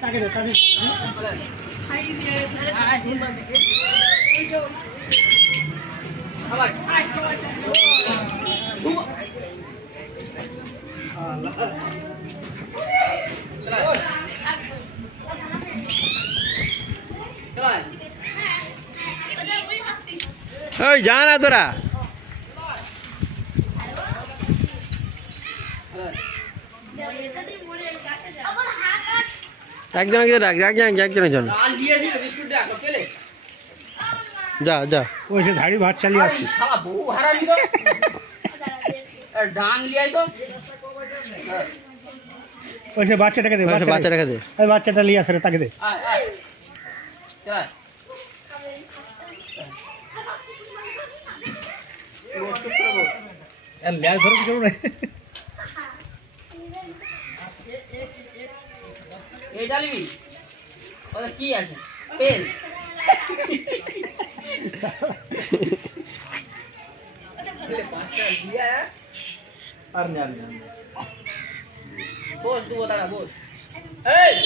তাকে দে তাকে ওই যা না তোরা একজনকে ডাক একজনের জন্য যা যা ওই সে ধাড়ি ভাত চালিয়ে আসি ওই সে বাচ্চাটাকে দে বাচ্চাটাকে দে ওই বাচ্চাটা নিয়ে আসে তাকে দে ল্যাস ধরে কি করব এই ডালিবি ওটা কি আছে পেন আর না বস তুই বতা বস এই